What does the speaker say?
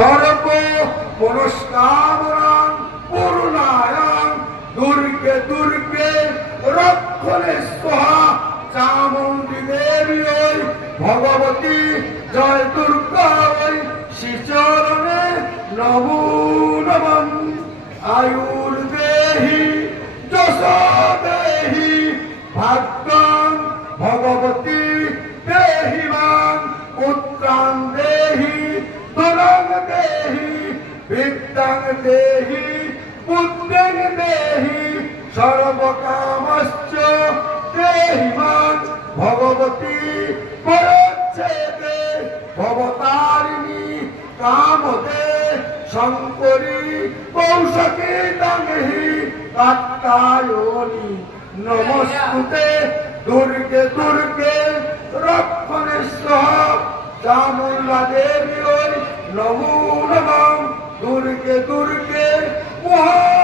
সর্ব মনস্কামনাং পূর্ণায়াং দুর্গে দুর্গে রক্ষণে স্বাহা চামুণ্ডী দেবী ওই ভগবতী জয় দুর্গা ওই শ্রীচরণে নমো নমঃ। আয়ুর্দেহি যশো দেহি ভাগ্যং ভগবতী দেহি মাং পুত্রাং দেহি ধনং দেহি বিদ্যাং দেহি বুদ্ধিং দেহি সর্বকামশ্চ দেহি মাং ভগবতী পরচ্ছেদে ভবতারিণী কামদে শঙ্করী কৌশকী তংহি কাত্যায়নী নমস্তুতে দুর্গে দুর্গে রক্ষণে স্বাহা চামুণ্ডা দেবী ওই নমো নমঃ। দুর্গে দুর্গে মহা